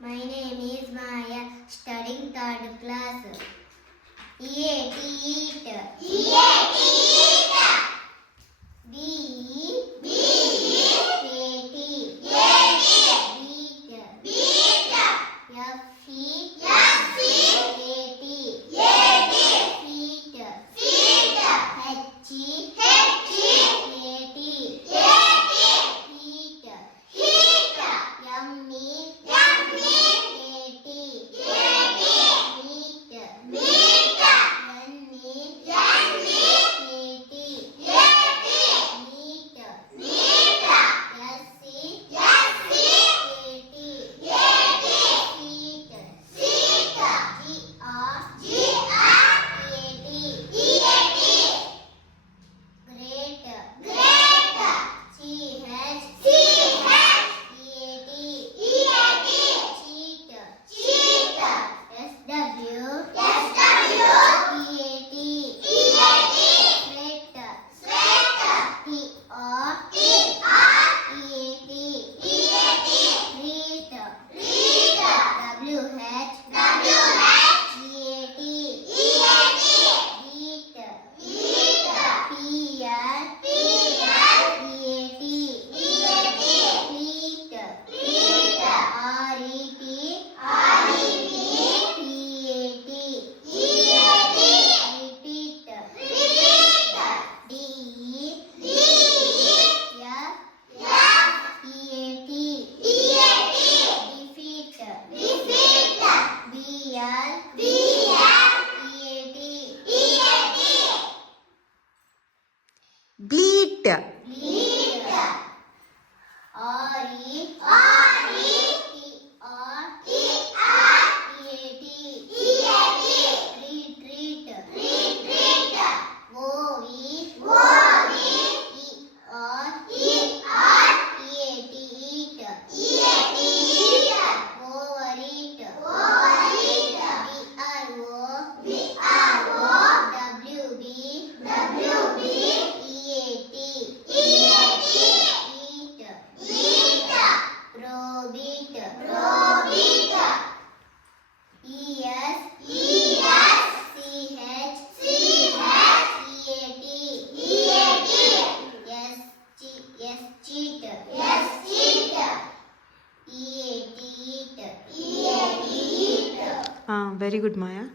My name is Maya, studying third class. Eat, eat. Eat, eat. B, B. Eat, eat. Beat, beat. F, feet. F, feet. Eat, feet. Feet. H, H. Eat, heat. Heat. Yummy. Bleat. Bleat. Cheat. Eat. Very good, Maya.